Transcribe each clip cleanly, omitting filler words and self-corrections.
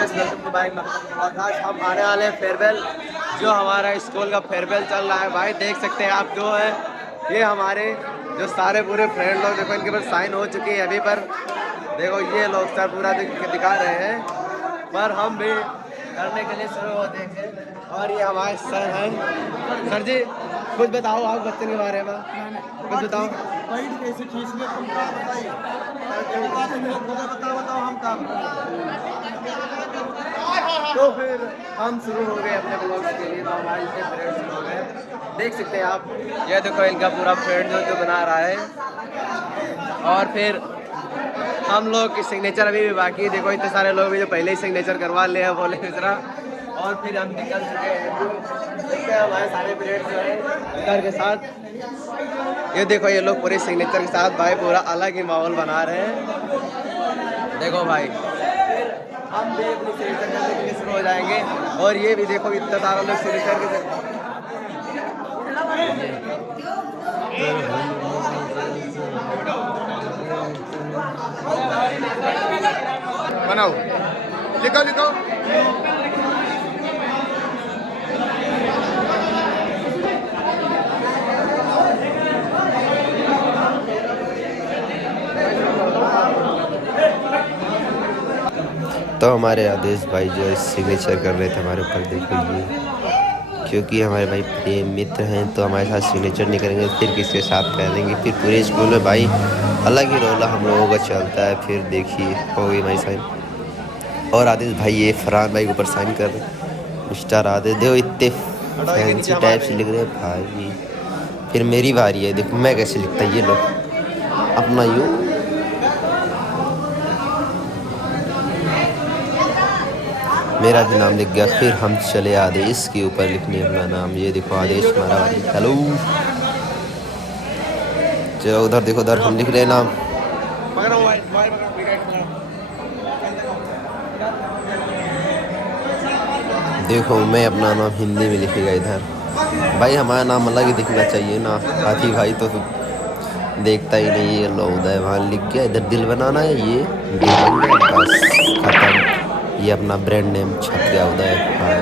Guys, welcome to my blog. आज हम आने वाले हैं फेयरवेल, जो हमारा स्कूल का फेयरवेल चल रहा है। भाई देख सकते हैं आप, जो है ये हमारे जो सारे पूरे फ्रेंड लोग, देखो इनके पास साइन हो चुकी है अभी पर। देखो ये लोग सर पूरा दिखा रहे हैं, पर हम भी करने के लिए शुरू होते हैं। और ये हमारे सर हैं। सर जी कुछ बताओ आप बच्चों के बारे में, कुछ बताओ। कैसे खींच ले तुम क्या बताइए, बताओ हम काम। तो फिर हम शुरू हो गए अपने ब्लॉग्स के लिए। तो हमारे से फ्रेंड शुरू हो गए, देख सकते हैं आप। ये देखो इनका पूरा फ्रेंड जो बना रहा है। और फिर हम लोग की सिग्नेचर अभी भी बाकी है। देखो इतने सारे लोग भी जो पहले ही सिग्नेचर करवा ले हैं, बोले दूसरा। और फिर हम निकल चुके हैं, देखते हैं हमारे सारे फ्रेंड्स जो है इधर के साथ। ये देखो ये लोग पूरे सिग्नेचर के साथ भाई पूरा अलग ही माहौल बना रहे हैं। देखो भाई हम भी अपनी सिग्नेचर करने के लिए शुरू हो जाएंगे। और ये भी देखो इतना सारा लोग सिग्नेचर के बनाओ, लिखो लिखो। तो हमारे आदेश भाई जो है सिग्नेचर कर रहे थे हमारे ऊपर। देखो ये, क्योंकि हमारे भाई प्रेम मित्र हैं तो हमारे साथ सिग्नेचर नहीं करेंगे फिर किसके साथ करेंगे। फिर पूरे स्कूल में भाई अलग ही रोला हम लोगों का चलता है। फिर देखिए हो गई भाई साइन। और आदेश भाई ये फरहान भाई के ऊपर साइन कर रहे। मिस्टर आदेश देखो इतने फैंसी टाइप से लिख रहे हैं भाई। फिर मेरी बारी है, देखो मैं कैसे लिखता ये लो अपना यूँ। मेरा भी नाम लिख गया। फिर हम चले आदेश के ऊपर लिखने अपना नाम। ये देखो आदेश हमारा वाली। हेलो चलो उधर देखो, उधर हम लिख रहे नाम। देखो मैं अपना नाम हिंदी में लिखेगा इधर। भाई हमारा नाम अलग ही दिखना चाहिए ना। हाथी भाई तो देखता ही नहीं। ये लो उदय वहाँ लिख गया। इधर दिल बनाना है, ये दिल बन गया, बस खत्म। ये अपना ब्रांड नेम छप गया उदय भाई।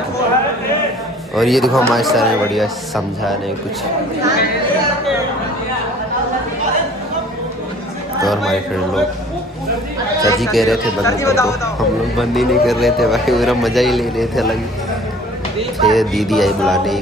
और ये देखो हमारे सर ने बढ़िया समझा नहीं कुछ। तो और हमारे फ्रेंड लोग चाची कह रहे थे बंद कर दो, हम लोग बंद ही नहीं कर रहे थे भाई, पूरा मज़ा ही ले रहे थे अलग। फिर दीदी आई बुलाने।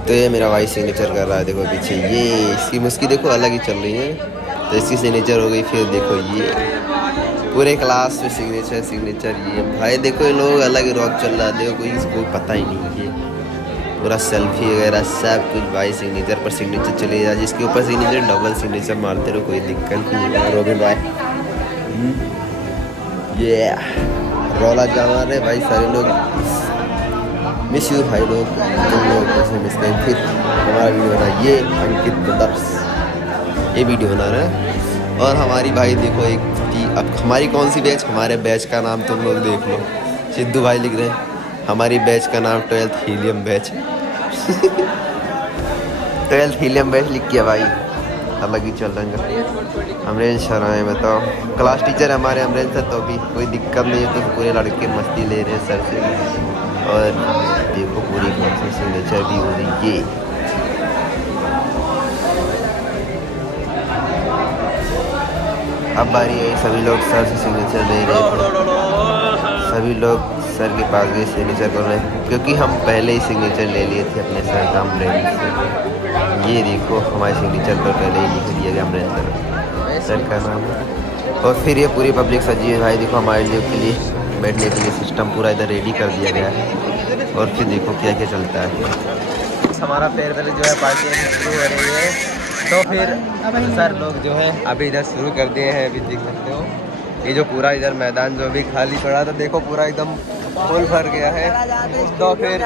तो ये मेरा भाई सिग्नेचर कर रहा है, देखो पीछे ये इसकी मुस्की देखो अलग ही चल रही है। तो इसकी सिग्नेचर हो गई। फिर देखो ये पूरे क्लास में सिग्नेचर ये भाई देखो ये लोग अलग ही रॉक चल रहा है। देखो कोई इसको पता ही नहीं। ये पूरा सेल्फी वगैरह सब कुछ भाई सिग्नेचर पर सिग्नेचर चले जा। जिसके ऊपर सिग्नेचर डबल सिग्नेचर मारते रहो, कोई दिक्कत नहीं है। रोबिन भाई ये रौला जमा रहे भाई सारे लोग। मिस यू भाई लोग, तुम लोग कैसे मिस करें। फिर हमारा वीडियो बना ये अंकित ब्रदर्स, ये वीडियो बना रहे हैं। और हमारी भाई देखो एक कि अब हमारी कौन सी बैच, हमारे बैच का नाम तुम लोग देख लो। सिद्धू भाई लिख रहे हैं हमारी बैच का नाम 12th helium batch 12th helium batch लिख किया भाई, अलग ही चल रहा है। अमरेश सर आए, बताओ क्लास टीचर हमारे अमरेश सर। तो भी कोई दिक्कत नहीं है, तो पूरे लड़के मस्ती ले रहे हैं सर से। और देखो पूरी क्लास में सिग्नेचर भी हो रही। ये अब बारी है, सभी लोग सर से सिग्नेचर ले रहे थे। सभी लोग सर के पास गए सिग्नेचर कर रहे हैं, क्योंकि हम पहले ही सिग्नेचर ले लिए थे अपने सर का अमरेंद्र से। ये देखो हमारे सिग्नेचर पर पहले ही लिख दिया गया अमरेंद्र सर का नाम। और फिर ये पूरी पब्लिक सजी है भाई। देखो हमारे लिए के लिए बैठने के लिए सिस्टम पूरा इधर रेडी कर दिया गया है। और फिर देखो क्या क्या चलता है। हमारा फेयरवेल जो है पार्टी शुरू हो रही है। तो फिर सर लोग जो है अभी इधर शुरू कर दिए हैं। अभी देख सकते हो ये जो पूरा इधर मैदान जो अभी खाली पड़ा था, देखो पूरा एकदम फुल भर गया है। तो फिर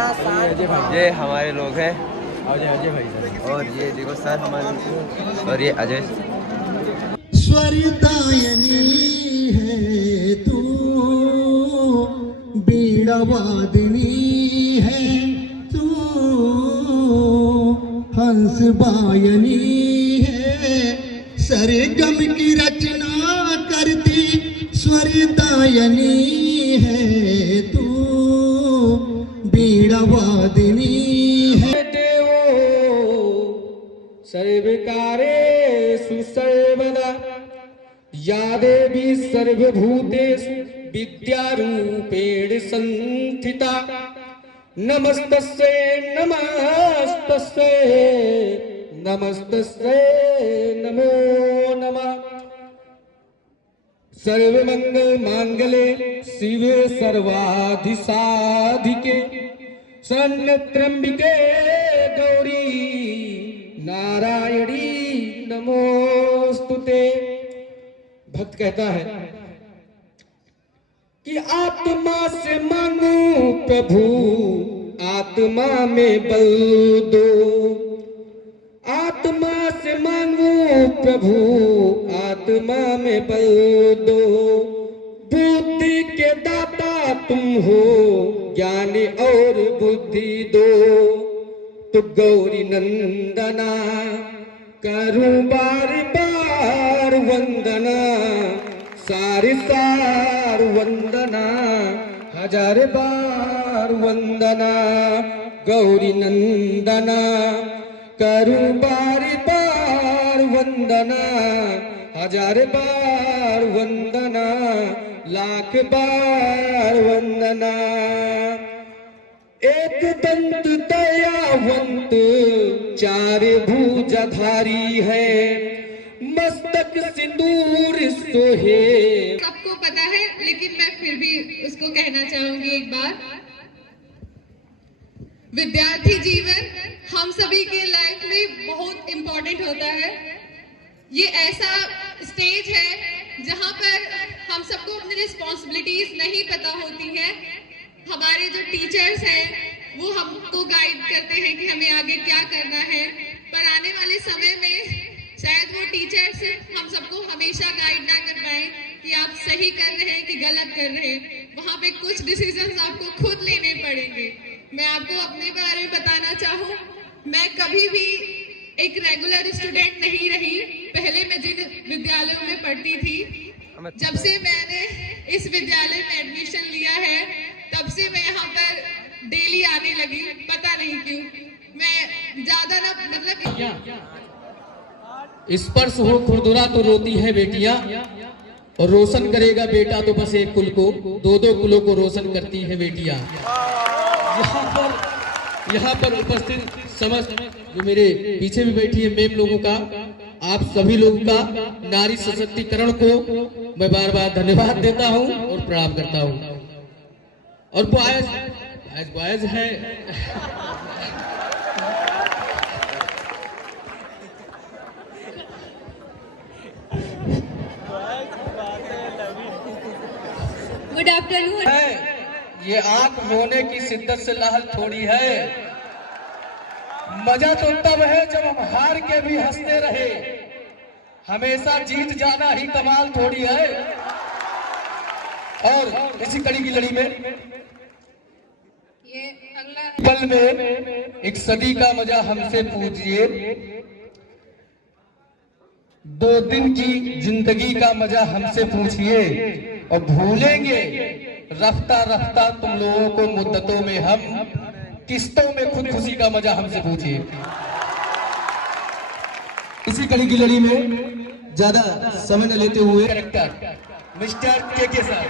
ये हमारे लोग हैं अजय भाई। और ये देखो सर हमारे, और ये अजय स्वरदायनी है तू। बीड़ा वादिनी है तू, हंस बायनी है, सरगम की रचना करती स्वरदायनी है तू, बीड़ा वादिनी है। सर्वकारेषु सर्वदा या देवी सर्वभूतेषु विद्यारूपेण संस्थिता। नमस्तस्यै नमस्तस्यै नमस्तस्यै नमो नमः। सर्वमंगल मांगले शिवे सर्वाधिसाधिके शरण्ये त्र्यंबिके गौरी नारायणी नमोस्तुते। भक्त कहता है कि आत्मा से मांगू प्रभु आत्मा में बल दो, आत्मा से मांगू प्रभु आत्मा में बल दो। बुद्धि के दाता तुम हो ज्ञान और बुद्धि दो, तो गौरी नंदना करूं बार बार वंदना, सार सार वंदना हजार बार वंदना। गौरी नंदना करूं बार बार वंदना, हजार बार वंदना लाख बार वंदना। एक दंत दयावंत चार भुजाधारी है, मस्तक सिंदूर सोहे। सबको पता है लेकिन मैं फिर भी उसको कहना चाहूंगी एक बार। विद्यार्थी जीवन हम सभी के लाइफ में बहुत इम्पोर्टेंट होता है। ये ऐसा स्टेज है जहाँ पर हम सबको अपनी रिस्पॉन्सिबिलिटीज नहीं पता होती हैं। हमारे जो टीचर्स हैं वो हमको गाइड करते हैं कि हमें आगे क्या करना है, पर आने वाले समय में शायद वो टीचर्स हम सबको हमेशा गाइड ना कर पाए कि आप सही कर रहे हैं कि गलत कर रहे हैं। वहाँ पे कुछ डिसीजंस आपको खुद लेने पड़ेंगे। मैं आपको अपने बारे में बताना चाहूँ, मैं कभी भी एक रेगुलर स्टूडेंट नहीं रही। पहले मैं जिन विद्यालयों में पढ़ती थी, जब से मैंने इस विद्यालय में एडमिशन लिया है तब से मैं यहाँ पर डेली आने लगी। पता नहीं क्यों, मैं ज्यादा ना मतलब स्पर्श हो खुरदुरा तो रोती है बेटियां, और रोशन करेगा बेटा तो बस एक कुल को, दो दो कुलों को रोशन करती है बेटियां। यहाँ पर उपस्थित समस्त जो मेरे पीछे भी बैठी है मैम लोगों का, आप सभी लोगों का नारी सशक्तिकरण को मैं बार बार धन्यवाद देता हूँ और प्रणाम करता हूँ। और बॉयज है गुड आफ्टरनून। ये आंख रोने की शिद्दत से लाल थोड़ी है, मजा तो तब है जब हम हार के भी हंसते रहे। हमेशा जीत जाना ही कमाल थोड़ी है। और इसी कड़ी की लड़ी में ये अगला पल में एक सदी का मजा हमसे पूछिए, 2 दिन की जिंदगी का मजा हमसे पूछिए, और भूलेंगे रफ्ता रफ्ता तुम लोगों को मुद्दतों में हम, किस्तों में खुद खुशी का मजा हमसे पूछिए। इसी कड़ी की लड़ी में ज्यादा समय न लेते हुए कैरेक्टर मिस्टर के साथ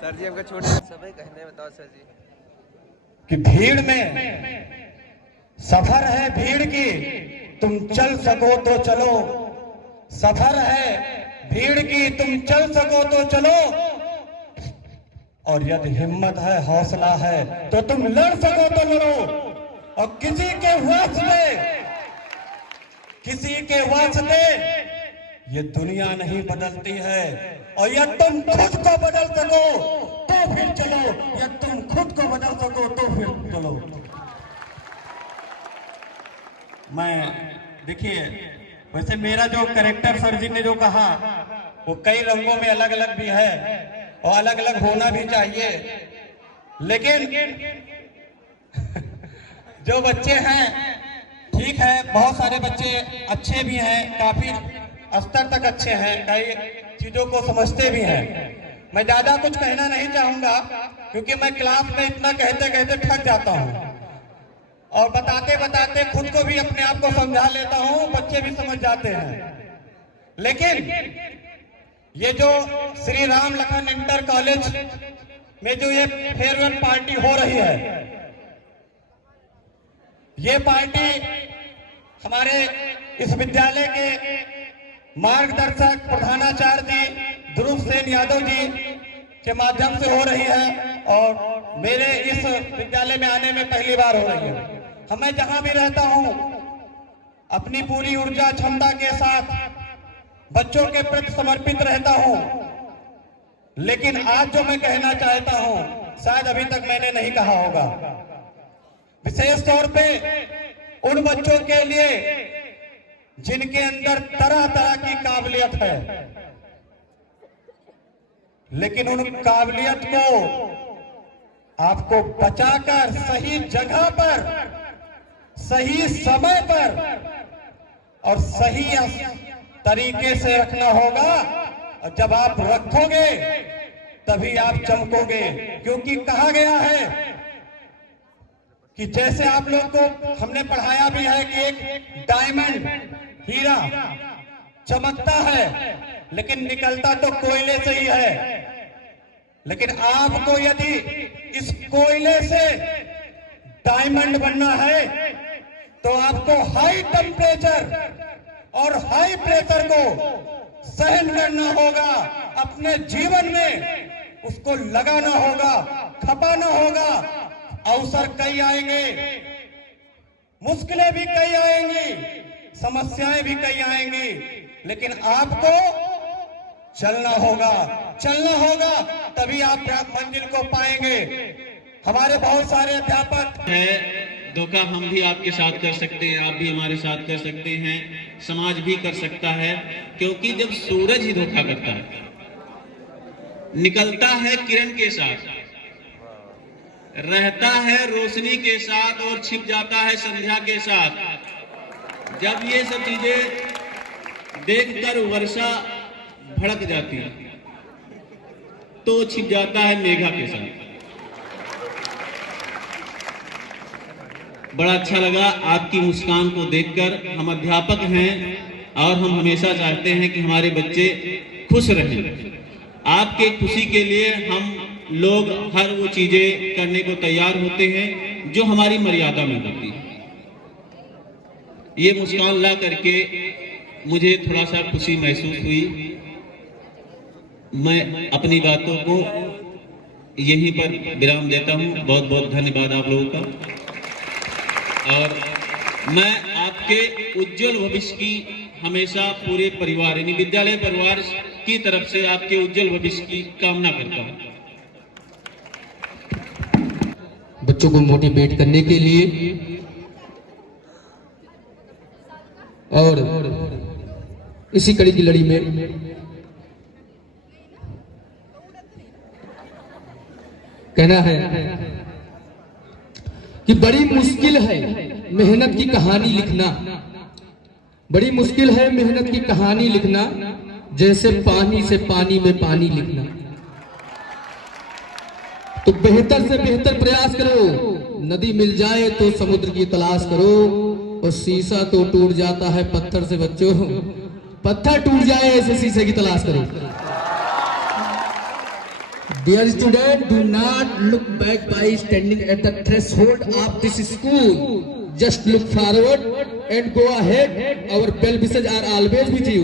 सर जी हमको छोड़ सभी कहने बताओ सर जी कि भीड़ में सफर है भीड़ की, तुम चल सको तो चलो। सफर है भीड़ की, तुम चल सको तो चलो। और यदि हिम्मत है हौसला है तो तुम लड़ सको तो लड़ो। और किसी के वास्ते ये दुनिया नहीं बदलती है। और यदि तुम खुद को बदल सको तो फिर चलो, यदि तुम खुद को बदल सको तो फिर चलो। मैं देखिए वैसे मेरा जो कैरेक्टर सर जी ने जो कहा वो कई रंगों में अलग अलग भी है और अलग अलग होना भी चाहिए, लेकिन जो बच्चे हैं ठीक है, बहुत सारे बच्चे अच्छे भी हैं, काफी स्तर तक अच्छे हैं, कई चीजों को समझते भी हैं। मैं ज्यादा कुछ कहना नहीं चाहूंगा क्योंकि मैं क्लास में इतना कहते कहते थक जाता हूं और बताते बताते खुद को भी अपने आप को समझा लेता हूं, बच्चे भी समझ जाते हैं। लेकिन ये जो श्री राम लखन इंटर कॉलेज में जो ये फेयरवेल पार्टी हो रही है, ये पार्टी हमारे इस विद्यालय के मार्गदर्शक प्रधानाचार्य जी ध्रुव सेन यादव जी के माध्यम से हो रही है और मेरे इस विद्यालय में आने में पहली बार हो रही है। हमें जहां भी रहता हूं अपनी पूरी ऊर्जा क्षमता के साथ बच्चों के प्रति समर्पित रहता हूं, लेकिन आज जो मैं कहना चाहता हूं शायद अभी तक मैंने नहीं कहा होगा, विशेष तौर पे उन बच्चों के लिए जिनके अंदर तरह तरह की काबिलियत है, लेकिन उन काबिलियत को आपको बचाकर सही जगह पर, सही समय पर और सही तरीके से रखना होगा। और जब आप रखोगे तभी आप चमकोगे, क्योंकि कहा गया है कि जैसे आप लोग को हमने पढ़ाया भी है कि एक डायमंड हीरा चमकता है लेकिन निकलता तो कोयले से ही है, लेकिन आपको यदि इस कोयले से डायमंड बनना है तो आपको हाई टेम्परेचर और हाई प्रेशर को सहन करना होगा, अपने जीवन में उसको लगाना होगा, खपाना होगा। अवसर कई आएंगे, मुश्किलें भी कई आएंगी, समस्याएं भी कई आएंगी, लेकिन आपको चलना होगा तभी आप मंजिल को पाएंगे। हमारे बहुत सारे अध्यापक है, धोखा हम भी आपके साथ कर सकते हैं, आप भी हमारे साथ कर सकते हैं, समाज भी कर सकता है, क्योंकि जब सूरज ही धोखा करता है, निकलता है किरण के साथ, रहता है रोशनी के साथ और छिप जाता है संध्या के साथ। जब ये सब चीजें देखकर वर्षा भड़क जाती है तो छिप जाता है मेघा के साथ। बड़ा अच्छा लगा आपकी मुस्कान को देखकर। हम अध्यापक हैं और हम हमेशा चाहते हैं कि हमारे बच्चे खुश रहें। आपके खुशी के लिए हम लोग हर वो चीजें करने को तैयार होते हैं जो हमारी मर्यादा में होती है। ये मुस्कान ला करके मुझे थोड़ा सा खुशी महसूस हुई। मैं अपनी बातों को यहीं पर विराम देता हूं। बहुत बहुत धन्यवाद आप लोगों का। और मैं आपके उज्जवल भविष्य की हमेशा पूरे परिवार यानी विद्यालय परिवार की तरफ से आपके उज्जवल भविष्य की कामना करता हूं। बच्चों को मोटिवेट करने के लिए और इसी कड़ी की लड़ी में कहना है कि बड़ी मुश्किल है मेहनत की कहानी लिखना, बड़ी मुश्किल है मेहनत की कहानी लिखना, जैसे पानी से पानी में पानी लिखना। तो बेहतर से बेहतर प्रयास करो। नदी मिल जाए तो समुद्र की तलाश करो, और शीशा तो टूट जाता है पत्थर से। बच्चों, पत्थर टूट जाए ऐसे शीशे की तलाश करो। Dear student, do not look back by standing at the threshold of this school. Just look forward and go ahead. Our well wishes are always with you.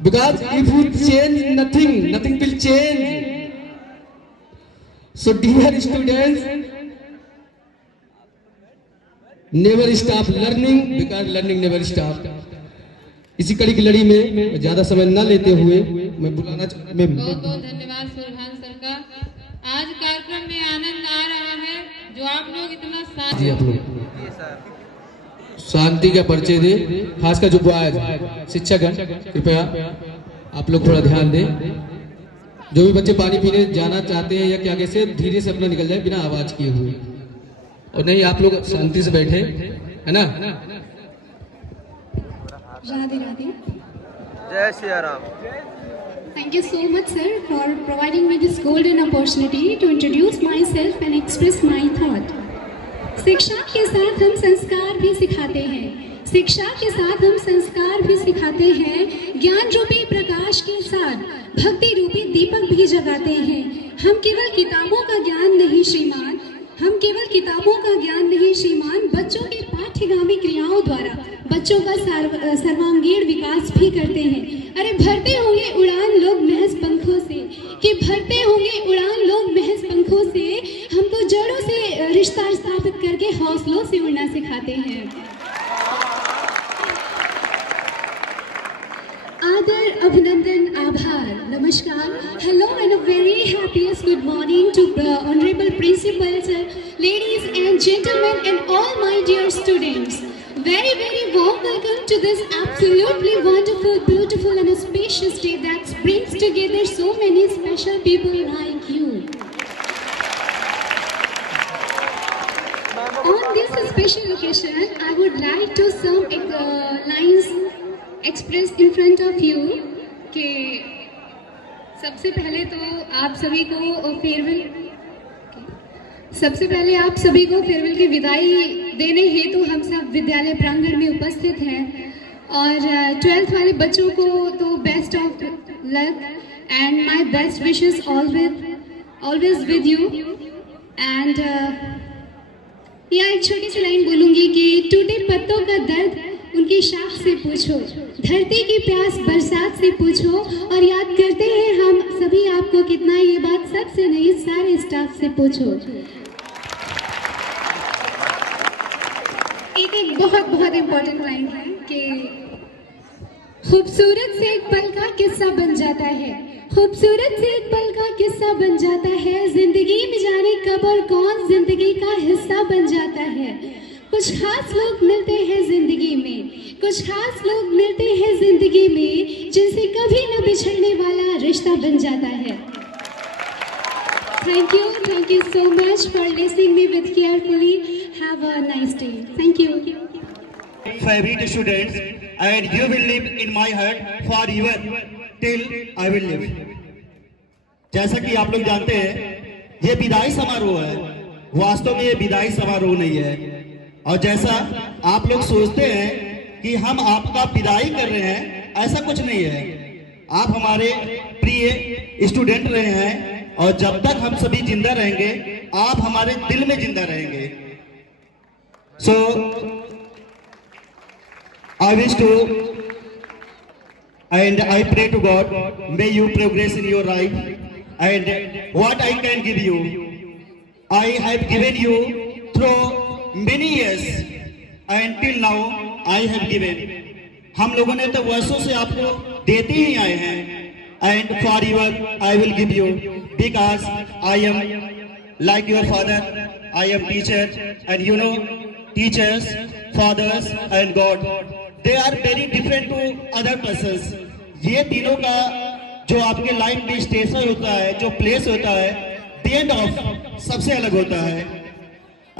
Because if you change nothing, nothing will change. So dear students, never stop learning because learning never stop. इसी कड़ी की लड़ी में ज्यादा समय न लेते हुए मैं बुलाना बहुत बहुत धन्यवाद सुरभान सर का। आज कार्यक्रम में आनंद आ रहा है। जो आप लोग इतना जी आप लोग जी सर। शांति का परिचय दे, खासकर जो बॉयज शिक्षकगण कृपया आप लोग थोड़ा ध्यान दें। जो भी बच्चे पानी पीने जाना चाहते हैं या क्या कैसे धीरे से अपना निकल जाए बिना आवाज किए हुए, और नहीं आप लोग शांति से बैठे, है ना। राधे राधे। जय Shri Ram. Thank you so much, sir, for providing me this golden opportunity to introduce myself and express my thought. शिक्षा के साथ हम संस्कार भी सिखाते हैं, शिक्षा के साथ हम संस्कार भी सिखाते हैं, ज्ञान रूपी प्रकाश के साथ भक्ति रूपी दीपक भी जगाते हैं। हम केवल किताबों का ज्ञान नहीं श्रीमान, हम केवल किताबों का ज्ञान नहीं श्रीमान, बच्चों के पाठ्यगामी क्रियाओं द्वारा बच्चों का सर्वांगीण विकास भी करते हैं। अरे भरते होंगे उड़ान लोग महज पंखों से, कि भरते होंगे उड़ान लोग महज पंखों से, हमको जड़ों से रिश्ता स्थापित करके हौसलों से उड़ना सिखाते हैं। आदर, अभिनंदन, आभार, नमस्कार, hello and a very happiest good morning to honourable principal sir, ladies and gentleman and all my dear students. Very, very warm welcome to this absolutely wonderful, beautiful and spacious day that brings together so many special people like you. On this special occasion, I would like to some lines express in front of you कि सबसे पहले आप सभी को farewell की विदाई देने हेतु हम सब विद्यालय प्रांगण में उपस्थित हैं, और 12th वाले बच्चों को तो best of luck and my best wishes always with you. And यहाँ एक छोटी सी लाइन बोलूँगी कि टूटे पत्तों का दर्द उनकी शाख से पूछो, धरती की प्यास बरसात से पूछो, और याद करते हैं हम सभी आपको कितना, ये बात सबसे नहीं सारे स्टाफ से पूछो। एक बहुत इम्पोर्टेंट लाइन है कि खूबसूरत से एक पल का किस्सा बन जाता है, खूबसूरत से एक पल का किस्सा बन जाता है, जिंदगी में जाने कब और कौन जिंदगी का हिस्सा बन जाता है। कुछ खास लोग मिलते हैं जिंदगी में, कुछ खास लोग मिलते हैं जिंदगी में, जिनसे कभी न बिछड़ने वाला रिश्ता बन जाता है। Thank you so much for listening me with carefully. Have a nice day. Thank you. Favorite students, and you will live in my heart forever till I will live. जैसा कि आप लोग जानते हैं ये विदाई समारोह है, वास्तव में ये विदाई समारोह नहीं है, और जैसा आप लोग सोचते हैं कि हम आपका विदाई कर रहे हैं, ऐसा कुछ नहीं है। आप हमारे प्रिय स्टूडेंट रहे हैं, और जब तक हम सभी जिंदा रहेंगे आप हमारे दिल में जिंदा रहेंगे। सो I wish to and I pray to God, may you progress in your life, and what I can give you, I have given you through many years, and till now I have given. हम लोगों ने तो वर्षों से आपको देते ही आए हैं, and forever I will give you, because I am like your father, I am teacher, and you know teachers, fathers and God, they are very different to other persons. ये तीनों का जो आपके लाइफ में स्टेशन होता है, जो place होता है, the end of सबसे अलग होता है,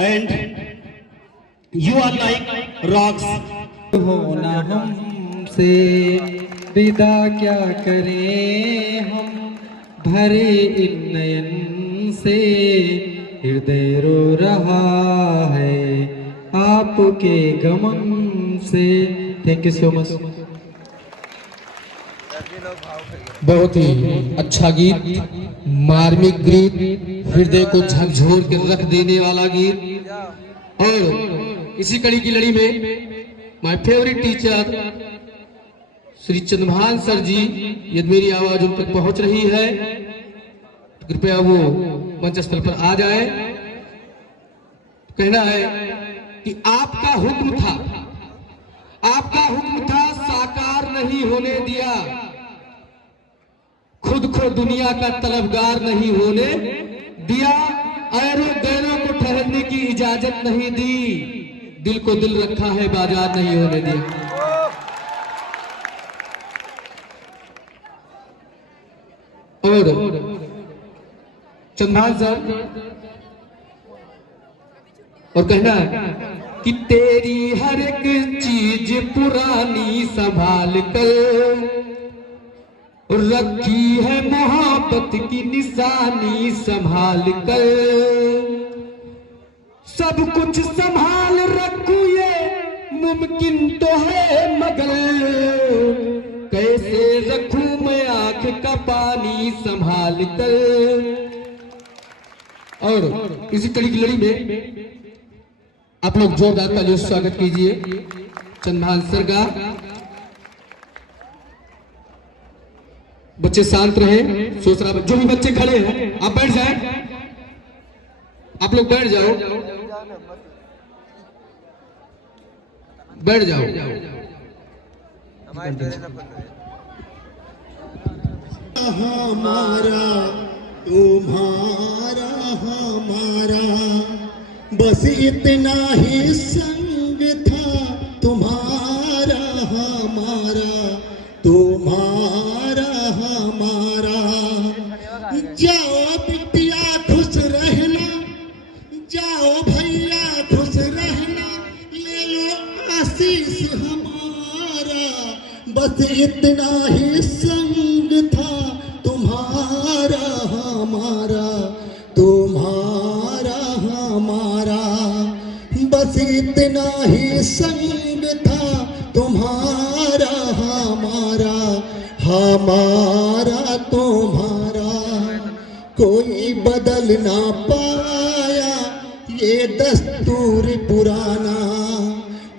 and you are like rocks. होना हमसे विदा क्या करें हम, भरे इन नयन से हृदय रो रहा है आपके गमन से। Thank you so much. बहुत ही अच्छा गीत, मार्मिक गीत, हृदय को झकझोर के रख देने वाला गीत। और इसी कड़ी की लड़ी में my favourite teacher Shri Chandrabhan sir ji, यदि मेरी आवाज उन तक पहुंच रही है कृपया वो मंच स्थल पर आ जाए। कहना है कि आपका हुक्म था, आपका हुक्म था, साकार नहीं होने दिया, खुद को दुनिया का तलबगार नहीं होने दिया, ऐरों गैरों को ठहरने की इजाजत नहीं दी, दिल को दिल रखा है बाजार नहीं होने दिया। और चंद्रभान सर और कहना कि तेरी हर एक चीज पुरानी संभाल कर रखी है मोहब्बत की निशानी संभाल कर, सब कुछ संभाल रखूं ये मुमकिन तो है मगर कैसे रखूं मैं आंख का पानी संभाल कर। और इसी तरह की लड़ी में आप लोग जोरदार तालियों से स्वागत कीजिए चंद्रभान सर का। बच्चे शांत रहे, सोच रहा जो भी बच्चे खड़े हैं आप बैठ जाए, आप लोग बैठ जाओ, बैठ जाओ। हमारा तुम्हारा हमारा बस इतना ही संग था, तुम्हारा हमारा तुम्हारा हमारा। जाओ बिटिया खुश रहना, जाओ भैया खुश रहना, ले लो आशीष हमारा, बस इतना ही संग था, तुम्हारा हमारा तुम्हारा हमारा, बस इतना ही संग था, तुम्हारा हमारा हमारा तुम्हारा। कोई बदल ना पाया ये दस्तूर पुराना,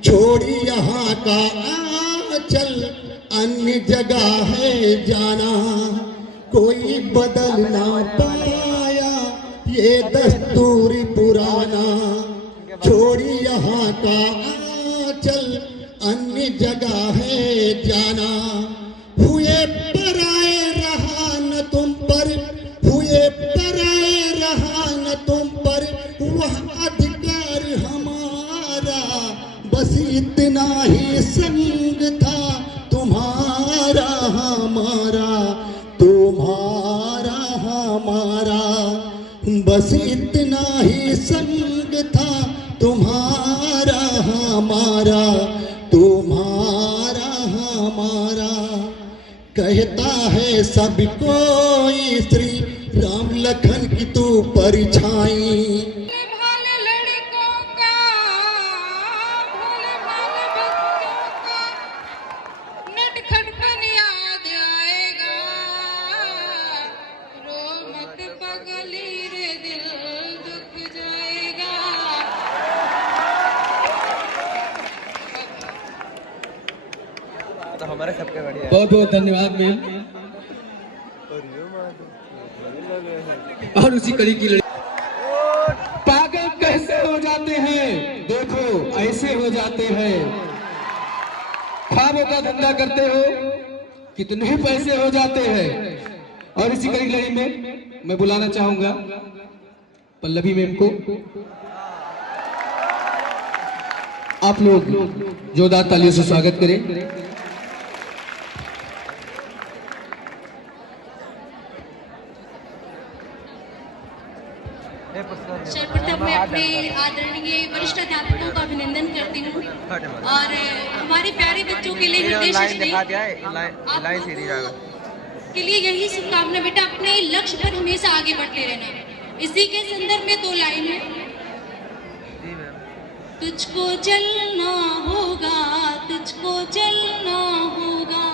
छोड़ी यहाँ का आंचल अन्य जगह है जाना। कोई बदल ना पाया ये दस्तूर पुराना, छोड़ी यहाँ का आंचल अन्य जगह है जाना। हुए पराए रहा न तुम पर, हुए पराए रहा न तुम पर, वह अधिकार हमारा, बस इतना ही संग था, तुम्हारा हमारा तुम्हारा हमारा, बस इतना ही संग था, तुम्हारा हमारा तुम्हारा हमारा। कहता है सब कोई श्री राम लखन की तू परछाई, भाले लड़कों का, भोले भाले बच्चों का, नटखटपन याद आएगा, रो मत पगली रे दिल दुख जाएगा। तो हमारे सबके बढ़िया। बहुत बहुत धन्यवाद मैम। और उसी कड़ी की लड़ी पागल कैसे हो जाते हैं, देखो ऐसे हो जाते हैं। ख्वाबों का धंधा करते हो, कितने पैसे हो जाते हैं। और इसी कड़ी की लड़ी में मैं बुलाना चाहूंगा पल्लवी मैम को। आप लोग जोरदार तालियों से स्वागत करें। सर्वप्रथम मैं अपने आदरणीय वरिष्ठ अध्यापकों का अभिनंदन करती हूँ और हमारे प्यारे बच्चों के लिए निर्देश के लिए यही शुभकामना बेटा, अपने लक्ष्य पर हमेशा आगे बढ़ते रहना। इसी के संदर्भ में 2 लाइन है। तुझको चलना होगा, तुझको चलना होगा,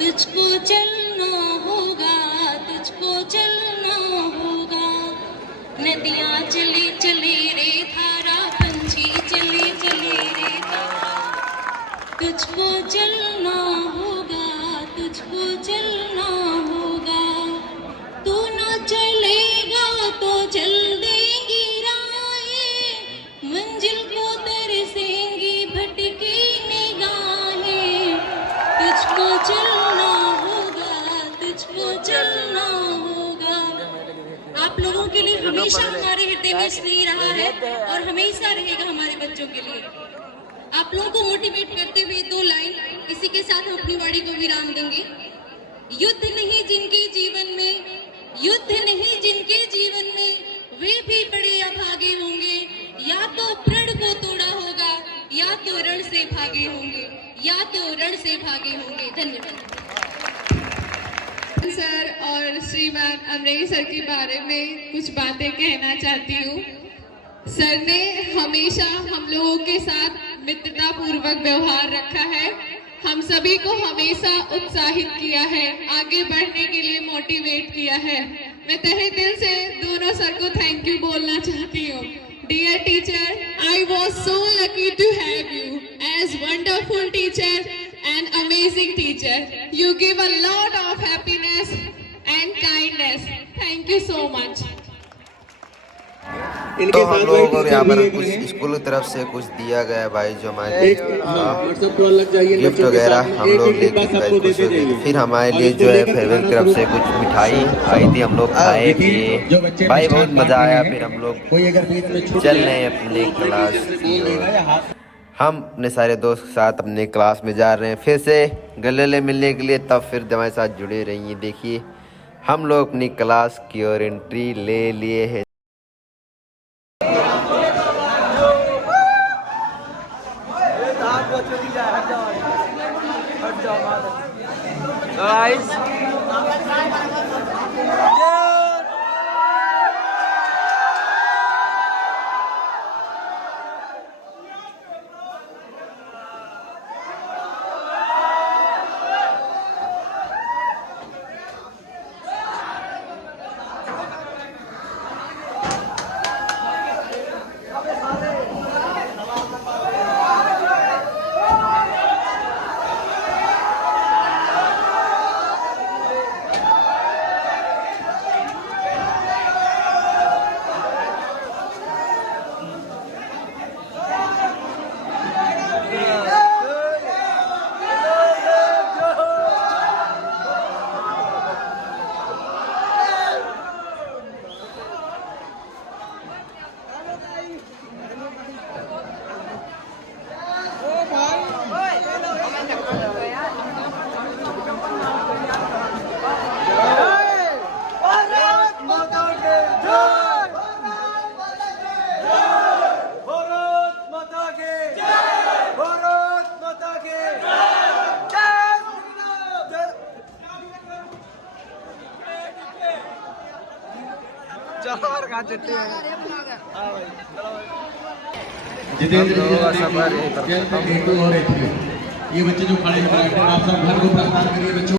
तुझको चलना होगा, तुझको चलना होगा। नदियाँ चली चली रे धारा, पंछी चली चली रे धारा, तुझको चलना होगा, तुझको चलना होगा। तू न चलेगा तो चल देंगी राहें, मंजिल को तरसेंगी भटकी निगाहें। तुझको चलना होगा, तुझको चलना होगा। आप लोगों के लिए हमेशा हमारे हृदय हमेशा नहीं रहा है और हमेशा रहेगा हमारे बच्चों के लिए। आप लोगों को मोटिवेट करते हुए 2 लाइन इसी के साथ हम अपनी वाणी को विराम देंगे। युद्ध नहीं जिनके जीवन में, युद्ध नहीं जिनके जीवन में, वे भी बड़े अभागे होंगे। या तो प्रण को तोड़ा होगा, या तो रण से भागे होंगे, या तो रण से भागे होंगे। धन्यवाद सर और श्रीमान अमरेगी सर के बारे में कुछ बातें कहना चाहती हूँ। सर ने हमेशा हम लोगों के साथ मित्रता पूर्वक व्यवहार रखा है, हम सभी को हमेशा उत्साहित किया है, आगे बढ़ने के लिए मोटिवेट किया है। मैं तहे दिल से दोनों सर को थैंक यू बोलना चाहती हूँ। Dear teacher, I was so lucky to have you as wonderful teacher and amazing teacher. You give a lot of happiness and kindness. Thank you so much. तो हम लोगों को यहाँ पर कुछ स्कूल की तरफ से कुछ दिया गया है भाई, जो हमारे गिफ्ट वगैरह हम लोग लेके भाई खुश हो गए। फिर हमारे लिए जो है फेयरवेल की तरफ से कुछ मिठाई आई थी, हम लोग खाए पिए भाई, बहुत मज़ा आया। फिर हम लोग चल रहे हैं अपने क्लास की ओर। हम अपने सारे दोस्त के साथ अपने क्लास में जा रहे हैं फिर से गले मिलने के लिए, तब फिर हमारे साथ जुड़े रहिए। देखिए हम लोग अपनी क्लास की ओर एंट्री ले लिए हैं। जितेंद्र ये बच्चे जो खड़े हैं आप सब घर को प्रस्थान करिए बच्चों।